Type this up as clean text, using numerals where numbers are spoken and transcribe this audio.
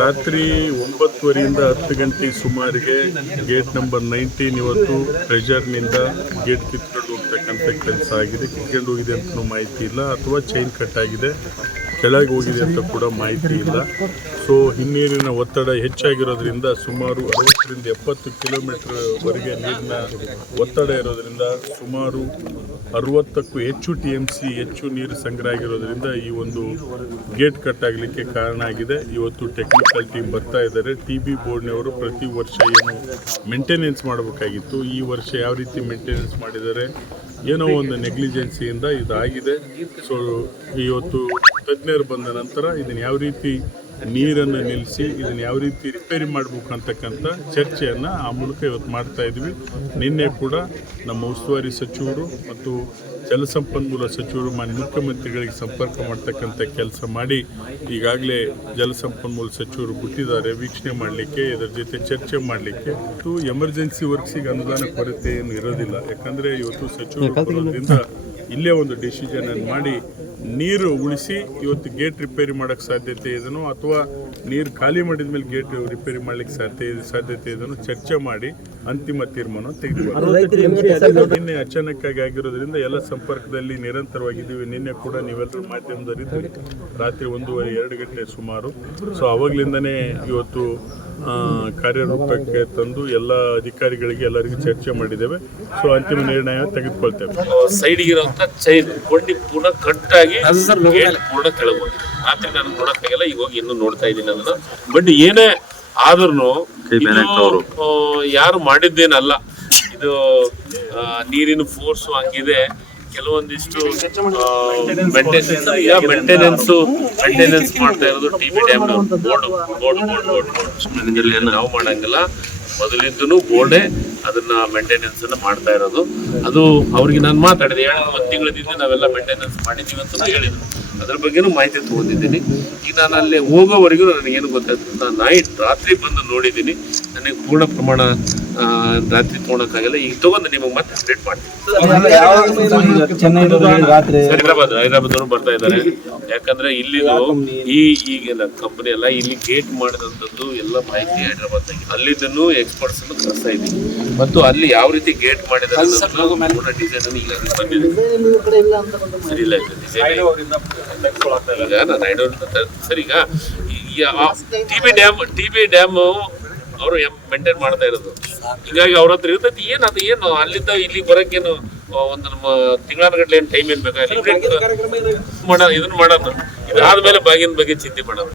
ರಾತ್ರಿ 9:30ರಿಂದ 10 ಗಂಟೆ ಸುಮಾರಿಗೆ ಗೇಟ್ ನಂಬರ್ 19 ಇವತ್ತು ಪ್ರೆಷರ್ನಿಂದ ಗೇಟ್ ಕಿತ್ಕೊಂಡು ಹೋಗ್ತಕ್ಕಂಥ ಕೆಲಸ ಆಗಿದೆ. ಕಿತ್ಕೊಂಡು ಹೋಗಿದೆ ಅಂತಲೂ ಮಾಹಿತಿ ಇಲ್ಲ, ಅಥವಾ ಚೈನ್ ಕಟ್ ಆಗಿದೆ, ಕೆಳಗೆ ಹೋಗಿದೆ ಅಂತ ಕೂಡ ಮಾಹಿತಿ ಇಲ್ಲ. ಸೊ ಹಿನ್ನೀರಿನ ಒತ್ತಡ ಹೆಚ್ಚಾಗಿರೋದ್ರಿಂದ ಸುಮಾರು 60ರಿಂದ 70 ಕಿಲೋಮೀಟರ್ವರೆಗೆ ನೀರಿನ ಒತ್ತಡ ಇರೋದ್ರಿಂದ ಸುಮಾರು 60ಕ್ಕೂ ಹೆಚ್ಚು TMC ಹೆಚ್ಚು ನೀರು ಸಂಗ್ರಹ ಆಗಿರೋದ್ರಿಂದ ಈ ಒಂದು ಗೇಟ್ ಕಟ್ ಆಗಲಿಕ್ಕೆ ಕಾರಣ ಆಗಿದೆ. ಇವತ್ತು ಟೆಕ್ನಿಕಲ್ ಟೀಮ್ ಬರ್ತಾ ಇದ್ದಾರೆ. TB ಬೋರ್ಡ್ನವರು ಪ್ರತಿ ವರ್ಷ ಏನು ಮೇಂಟೆನೆನ್ಸ್ ಮಾಡಬೇಕಾಗಿತ್ತು, ಈ ವರ್ಷ ಯಾವ ರೀತಿ ಮೇಂಟೆನೆನ್ಸ್ ಮಾಡಿದ್ದಾರೆ, ಏನೋ ಒಂದು ನೆಗ್ಲಿಜೆನ್ಸಿಯಿಂದ ಇದಾಗಿದೆ. ಸೊ ಇವತ್ತು ತಜ್ಞರು ಬಂದ ನಂತರ ಇದನ್ನು ಯಾವ ರೀತಿ ನೀರನ್ನು ನಿಲ್ಲಿಸಿ ಇದನ್ನು ಯಾವ ರೀತಿ ರಿಪೇರಿ ಮಾಡಬೇಕು ಅಂತಕ್ಕಂಥ ಚರ್ಚೆಯನ್ನು ಆ ಮೂಲಕ ಇವತ್ತು ಮಾಡ್ತಾ ಇದ್ವಿ. ನಿನ್ನೆ ಕೂಡ ನಮ್ಮ ಉಸ್ತುವಾರಿ ಸಚಿವರು ಮತ್ತು ಜಲಸಂಪನ್ಮೂಲ ಸಚಿವರು ಮಾನ್ಯ ಮುಖ್ಯಮಂತ್ರಿಗಳಿಗೆ ಸಂಪರ್ಕ ಮಾಡ್ತಕ್ಕಂಥ ಕೆಲಸ ಮಾಡಿ ಈಗಾಗಲೇ ಜಲಸಂಪನ್ಮೂಲ ಸಚಿವರು ಬಿಟ್ಟಿದ್ದಾರೆ ವೀಕ್ಷಣೆ ಮಾಡಲಿಕ್ಕೆ, ಇದರ ಜೊತೆ ಚರ್ಚೆ ಮಾಡಲಿಕ್ಕೆ. ಇವತ್ತು ಎಮರ್ಜೆನ್ಸಿ ವರ್ಕ್ಸಿಗೆ ಅನುದಾನ ಕೊರತೆ ಏನು ಇರೋದಿಲ್ಲ, ಯಾಕಂದರೆ ಇವತ್ತು ಸಚಿವರು ಬರೋದ್ರಿಂದ ಇಲ್ಲೇ ಒಂದು ಡಿಸಿಷನ್ ಅನ್ನು ಮಾಡಿ ನೀರು ಉಳಿಸಿ ಇವತ್ತು ಗೇಟ್ ರಿಪೇರಿ ಮಾಡೋಕ್ಕೆ ಸಾಧ್ಯತೆ ಇದನ್ನು, ಅಥವಾ ನೀರು ಖಾಲಿ ಮಾಡಿದ ಮೇಲೆ ಗೇಟ್ ರಿಪೇರಿ ಮಾಡಲಿಕ್ಕೆ ಸಾಧ್ಯತೆ ಇದನ್ನು ಚರ್ಚೆ ಮಾಡಿ ಅಂತಿಮ ತೀರ್ಮಾನ ತೆಗೆದುಕೊಳ್ಳಿ. ನಿನ್ನೆ ಅಚಾನಕ್ಕಾಗಿ ಆಗಿರೋದ್ರಿಂದ ಎಲ್ಲ ಸಂಪರ್ಕದಲ್ಲಿ ನಿರಂತರವಾಗಿದ್ದೀವಿ. ನಿನ್ನೆ ಕೂಡ ನೀವೆಲ್ಲರೂ ಮಾಧ್ಯಮದಲ್ಲಿದ್ದೀವಿ, ರಾತ್ರಿ 1:30-2 ಗಂಟೆ ಸುಮಾರು. ಸೊ ಅವಾಗಲಿಂದನೇ ಇವತ್ತು ಕಾರ್ಯರೂಪಕ್ಕೆ ತಂದು ಎಲ್ಲ ಅಧಿಕಾರಿಗಳಿಗೆ ಎಲ್ಲರಿಗೂ ಚರ್ಚೆ ಮಾಡಿದ್ದೇವೆ. ಸೊ ಅಂತಿಮ ನಿರ್ಣಯ ತೆಗೆದುಕೊಳ್ತೇವೆ. ಸೈಡ್ಗಿರುವಂತ ಚೈನ್ ಕೊಂಡಿ ಪೂರ್ಣ ಕಟ್ಟಾಗಿ ಪೂರ್ಣ ಕೆಳಗೊಂಡು ರಾತ್ರಿ ನಾನು ನೋಡಕ್ಕಾಗಲ್ಲ, ಈಗ ಹೋಗಿ ಇನ್ನೂ ನೋಡ್ತಾ ಇದ್ದೀನಿ ಅದನ್ನ. ಬಟ್ ಏನೇ ಆದ್ರೂ ಯಾರು ಮಾಡಿದ್ದೇನಲ್ಲ, ಇದು ನೀರಿನ ಫೋರ್ಸ್ ಹಂಗಿದೆ. ಕೆಲವೊಂದಿಷ್ಟು ಮೇಂಟೆನೆನ್ಸ್ ಮಾಡ್ತಾ ಇರೋದು TB ಡ್ಯಾಮ್ ಬೋರ್ಡ್ ನಾವು ಮಾಡಂಗಿಲ್ಲ. ಮೊದಲಿಂದನೂ ಬೋರ್ಡೇ ಅದನ್ನ ಮೇಂಟೆನೆನ್ಸ್ ಅನ್ನ ಮಾಡ್ತಾ ಇರೋದು. ಅದು ಅವ್ರಿಗೆ ನಾನು ಮಾತಾಡಿದೆ, 1 ತಿಂಗಳಿಂದ ನಾವೆಲ್ಲ ಮೇಂಟೆನೆನ್ಸ್ ಮಾಡಿದ್ದೀವಿ ಅಂತ ಹೇಳಿದ್ರು. ಅದ್ರ ಬಗ್ಗೆನೂ ಮಾಹಿತಿ ತಗೊಂಡಿದ್ದೀನಿ. ಈಗ ನಾನು ಅಲ್ಲಿ ಹೋಗೋವರೆಗೂ ನನಗೇನು ಗೊತ್ತಾಯ್ತು, ನಾನು ರಾತ್ರಿ ಬಂದು ನೋಡಿದ್ದೀನಿ. ನನಗೆ ಪೂರ್ಣ ಪ್ರಮಾಣ ರಾತ್ರಿ ತೊಗೊಳಕ್ಕಾಗಲ್ಲ. ಈಗ ತಗೊಂಡು ನಿಮಗೆ ಮತ್ತೆ ಅಪ್ಡೇಟ್ ಮಾಡ್ತೀನಿ. ಹೈದರಾಬಾದ್ ಬರ್ತಾ ಇದ್ದಾರೆ, ಯಾಕಂದ್ರೆ ಇಲ್ಲಿದು ಈಗಿನ ಕಂಪನಿ ಎಲ್ಲ ಇಲ್ಲಿ ಗೇಟ್ ಮಾಡಿದಂಥದ್ದು ಎಲ್ಲ ಮಾಹಿತಿ ಹೈದರಾಬಾದ್ ಅಲ್ಲಿದ್ದನ್ನು ಎಕ್ಸ್ಪರ್ಟ್ಸ್ ಅನ್ನು ಕಳಿಸ್ತಾ ಇದ್ದೀವಿ. ಮತ್ತು ಅಲ್ಲಿ ಯಾವ ರೀತಿ ಗೇಟ್ ಮಾಡಿದ್ದಾರೆ ಪೂರ್ಣ ಡಿಸೈನ್ ಅನ್ನು ಈಗ ಬಂದಿದೆ. ಸರಿ ಇಲ್ಲ ಡಿಸೈನ್ ಈಗ ನಾನು ಸರಿ. ಈಗ TB ಡ್ಯಾಮ್ ಅವರು ಮೇಂಟೈನ್ ಮಾಡ್ತಾ ಇರೋದು, ಹೀಗಾಗಿ ಅವ್ರ ಹತ್ರ ಇರ್ತೈತಿ. ಏನು ಅಲ್ಲಿಂದ ಇಲ್ಲಿ ಬರೋಕ್ಕೇನು ಒಂದು ನಮ್ಮ ತಿಂಗಳಾನುಗಟ್ಲೆ ಏನು ಟೈಮ್ ಏನ್ ಬೇಕಾಗಿಲ್ಲ. ಇದನ್ನ ಮಾಡೋಣ, ಇದಾದ್ಮೇಲೆ ಬಾಗಿನ ಬಗ್ಗೆ ಚಿಂತೆ ಮಾಡೋಣ.